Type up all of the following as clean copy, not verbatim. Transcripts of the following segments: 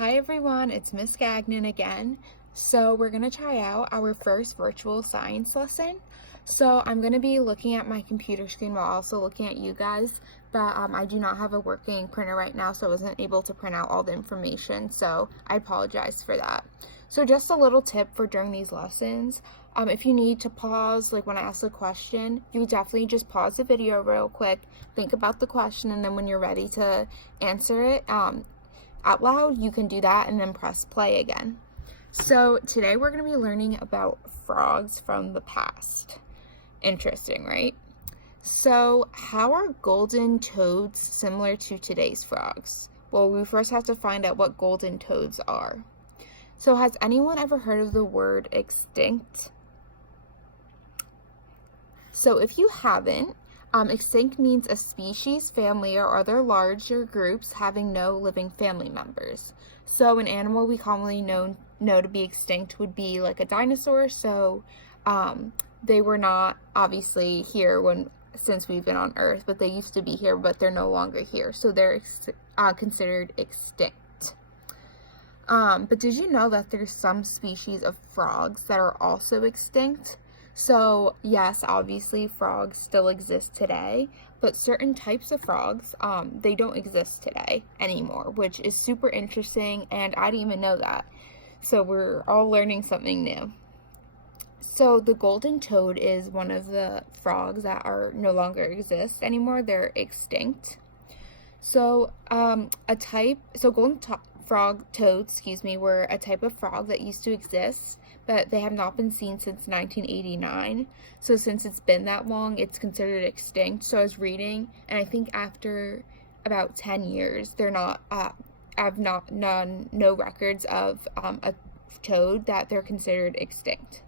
Hi everyone, it's Miss Gagnon again. So we're going to try out our first virtual science lesson. So I'm going to be looking at my computer screen while also looking at you guys, but I do not have a working printer right now, so I wasn't able to print out all the information, so I apologize for that. So just a little tip for during these lessons, if you need to pause, like when I ask a question, you definitely just pause the video real quick, think about the question, and then when you're ready to answer it, out loud, you can do that and then press play again. So today we're going to be learning about frogs from the past. Interesting, right? So how are golden toads similar to today's frogs? Well, we first have to find out what golden toads are. So has anyone ever heard of the word extinct? So if you haven't, extinct means a species, family, or other larger groups having no living family members. So an animal we commonly know to be extinct would be like a dinosaur. So they were not obviously here since we've been on Earth, but they used to be here, but they're no longer here. So they're considered extinct. But did you know that there's some species of frogs that are also extinct? So yes, obviously frogs still exist today, but certain types of frogs, they don't exist today anymore, which is super interesting, and I didn't even know that. So we're all learning something new. So the golden toad is one of the frogs that are no longer exist anymore. They're extinct. So golden toads, were a type of frog that used to exist, but they have not been seen since 1989. So since it's been that long, it's considered extinct. So I was reading, and I think after about 10 years, they're not, no records of a toad that they're considered extinct.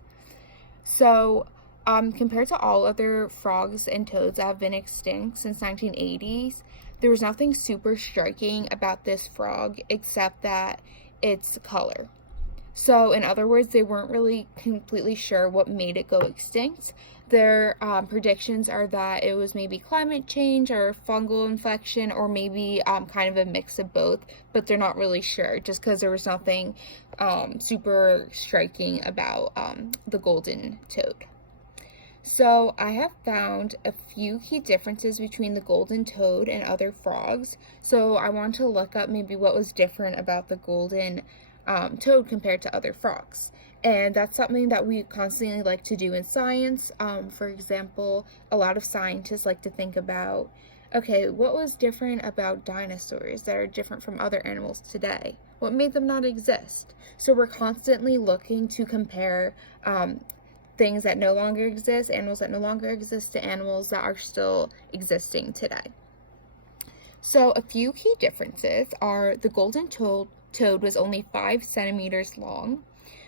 So compared to all other frogs and toads that have been extinct since 1980s, there was nothing super striking about this frog except that its color. So in other words, they weren't really completely sure what made it go extinct. Their predictions are that it was maybe climate change or fungal infection, or maybe kind of a mix of both, but they're not really sure just because there was nothing super striking about the golden toad. So I have found a few key differences between the golden toad and other frogs. So I want to look up maybe what was different about the golden toad compared to other frogs. And that's something that we constantly like to do in science. For example, a lot of scientists like to think about, okay, what was different about dinosaurs that are different from other animals today? What made them not exist? So we're constantly looking to compare things that no longer exist, animals that no longer exist, to animals that are still existing today. So a few key differences are the golden toad was only 5 centimeters long,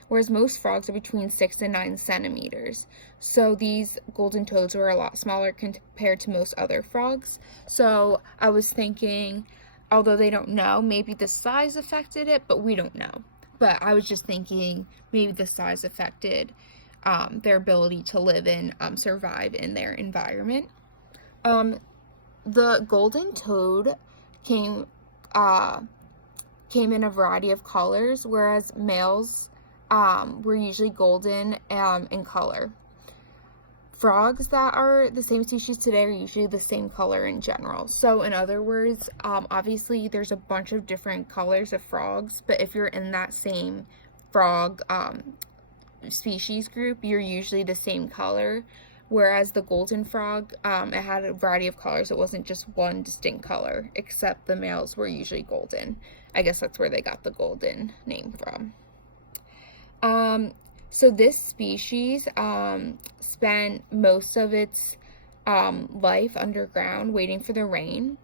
whereas most frogs are between 6 and 9 centimeters. So these golden toads were a lot smaller compared to most other frogs. So I was thinking, although they don't know, maybe the size affected it, but we don't know. But I was just thinking maybe the size affected their ability to live and survive in their environment. The golden toad came in a variety of colors, whereas males were usually golden in color. Frogs that are the same species today are usually the same color in general. So in other words, obviously there's a bunch of different colors of frogs, but if you're in that same frog species group, you're usually the same color. Whereas the golden frog, it had a variety of colors. It wasn't just one distinct color, except the males were usually golden. I guess that's where they got the golden name from. So this species spent most of its life underground waiting for the rain.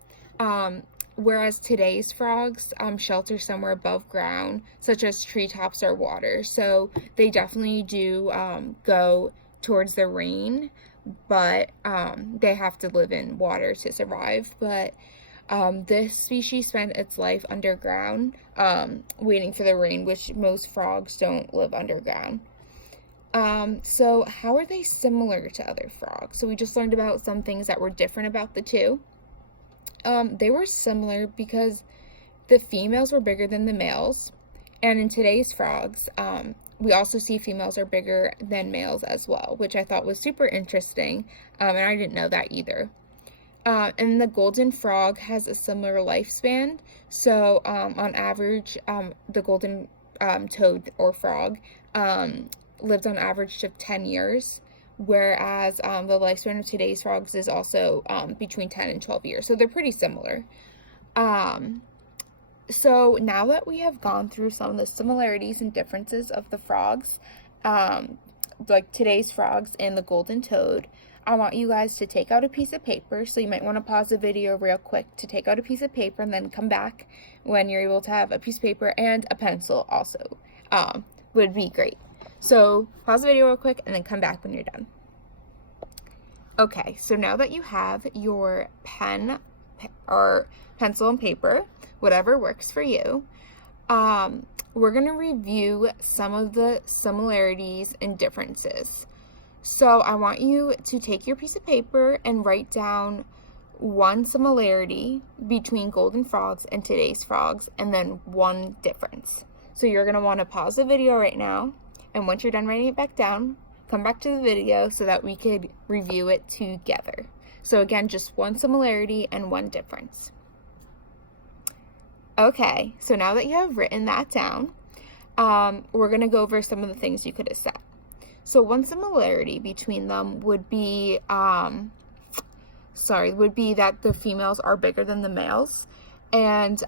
Whereas today's frogs shelter somewhere above ground, such as treetops or water. So they definitely do go towards the rain, but they have to live in water to survive. But this species spent its life underground, waiting for the rain, which most frogs don't live underground. So how are they similar to other frogs? So we just learned about some things that were different about the two. They were similar because the females were bigger than the males. And in today's frogs, we also see females are bigger than males as well, which I thought was super interesting, and I didn't know that either. And the golden frog has a similar lifespan. So on average, the golden toad or frog lives on average of 10 years, whereas the lifespan of today's frogs is also between 10 and 12 years. So they're pretty similar. So now that we have gone through some of the similarities and differences of the frogs, like today's frogs and the golden toad, I want you guys to take out a piece of paper. So you might want to pause the video real quick to take out a piece of paper and then come back when you're able to have a piece of paper, and a pencil also would be great. So pause the video real quick and then come back when you're done. Okay, so now that you have your pen or pencil and paper, whatever works for you, we're going to review some of the similarities and differences. So I want you to take your piece of paper and write down one similarity between golden frogs and today's frogs, and then one difference. So you're going to want to pause the video right now, and once you're done writing it back down, come back to the video so that we could review it together. So again, just one similarity and one difference. Okay, so now that you have written that down, we're going to go over some of the things you could have said. So one similarity between them would be, that the females are bigger than the males, and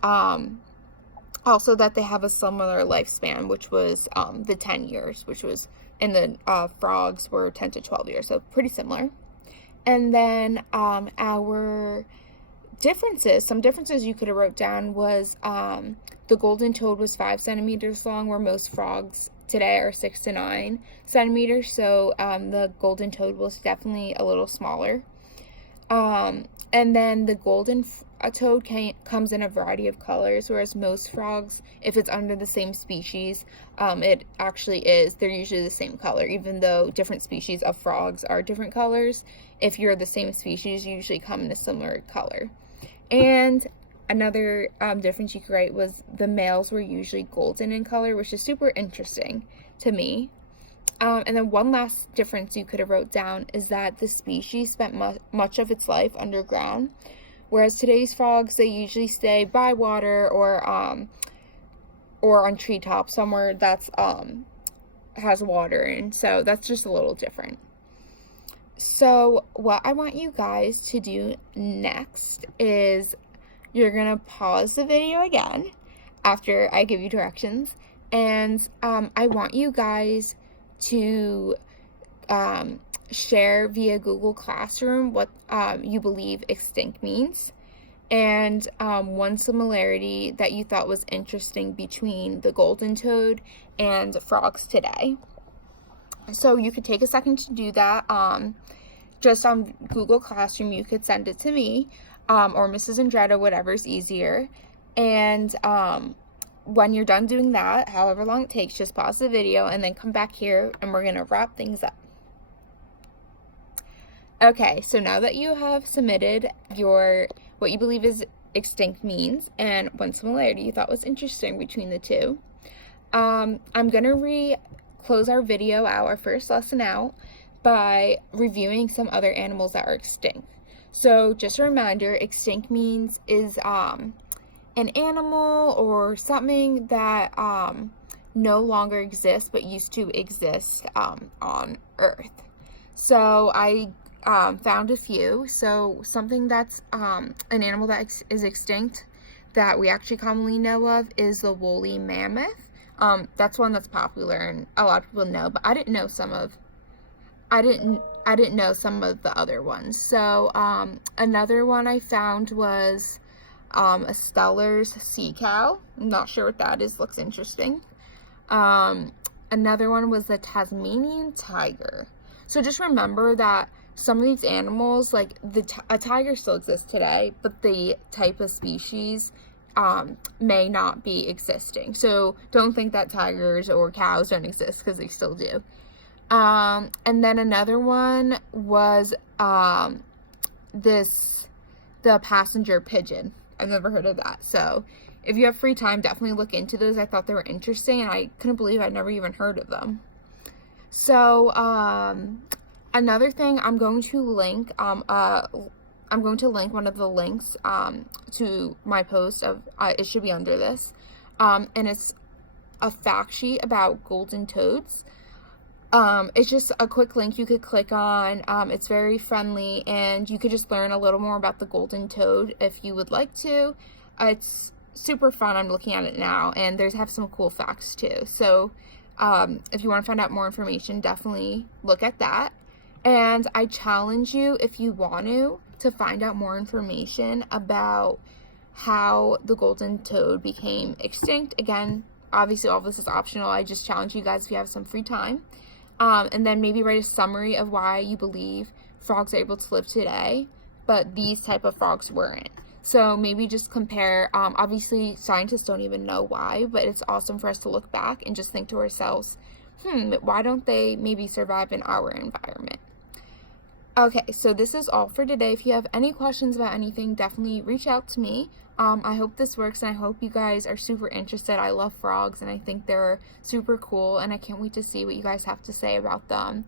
also that they have a similar lifespan, which was the 10 years, which was, and the frogs were 10 to 12 years, so pretty similar. And then our differences, some differences you could have wrote down was the golden toad was 5 centimeters long, where most frogs today are 6 to 9 centimeters. So the golden toad was definitely a little smaller. And then the golden toad comes in a variety of colors, whereas most frogs, if it's under the same species, it actually is, they're usually the same color, even though different species of frogs are different colors. If you're the same species, you usually come in a similar color. And another difference you could write was the males were usually golden in color, which is super interesting to me. And then one last difference you could have wrote down is that the species spent much of its life underground, whereas today's frogs, they usually stay by water or on treetops, somewhere that's has water, and so that's just a little different. So what I want you guys to do next is you're going to pause the video again after I give you directions, and I want you guys to share via Google Classroom what you believe extinct means, and one similarity that you thought was interesting between the golden toad and frogs today. So you could take a second to do that. Just on Google Classroom, you could send it to me or Mrs. Andretta, whatever's easier. And when you're done doing that, however long it takes, just pause the video and then come back here and we're going to wrap things up. Okay, so now that you have submitted what you believe is extinct means and one similarity you thought was interesting between the two, I'm going to close our video out, our first lesson out, by reviewing some other animals that are extinct. So just a reminder, extinct means is an animal or something that no longer exists but used to exist on Earth. So I found a few. So something that's an animal that is extinct that we actually commonly know of is the woolly mammoth. That's one that's popular and a lot of people know, but I didn't know some of the other ones. So another one I found was a Steller's sea cow. I'm not sure what that is. Looks interesting. Another one was the Tasmanian tiger. So just remember that some of these animals, like a tiger still exists today, but the type of species may not be existing. So don't think that tigers or cows don't exist, because they still do. And then another one was the passenger pigeon. I've never heard of that. So if you have free time, definitely look into those. I thought they were interesting, and I couldn't believe I'd never even heard of them. So, another thing, I'm going to link one of the links to my post of it should be under this, and it's a fact sheet about golden toads. It's just a quick link you could click on. It's very friendly, and you could just learn a little more about the golden toad if you would like to. It's super fun. I'm looking at it now, and have some cool facts too. So if you want to find out more information, definitely look at that. And I challenge you, if you want to find out more information about how the golden toad became extinct. Again, obviously all of this is optional. I just challenge you guys if you have some free time. And then maybe write a summary of why you believe frogs are able to live today, but these type of frogs weren't. So maybe just compare. Obviously, scientists don't even know why, but it's awesome for us to look back and just think to ourselves, why don't they maybe survive in our environment? Okay, so this is all for today. If you have any questions about anything, definitely reach out to me. I hope this works, and I hope you guys are super interested. I love frogs, and I think they're super cool, and I can't wait to see what you guys have to say about them.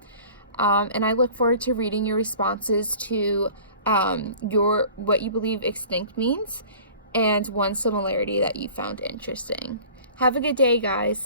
And I look forward to reading your responses to what you believe extinct means, and one similarity that you found interesting. Have a good day, guys.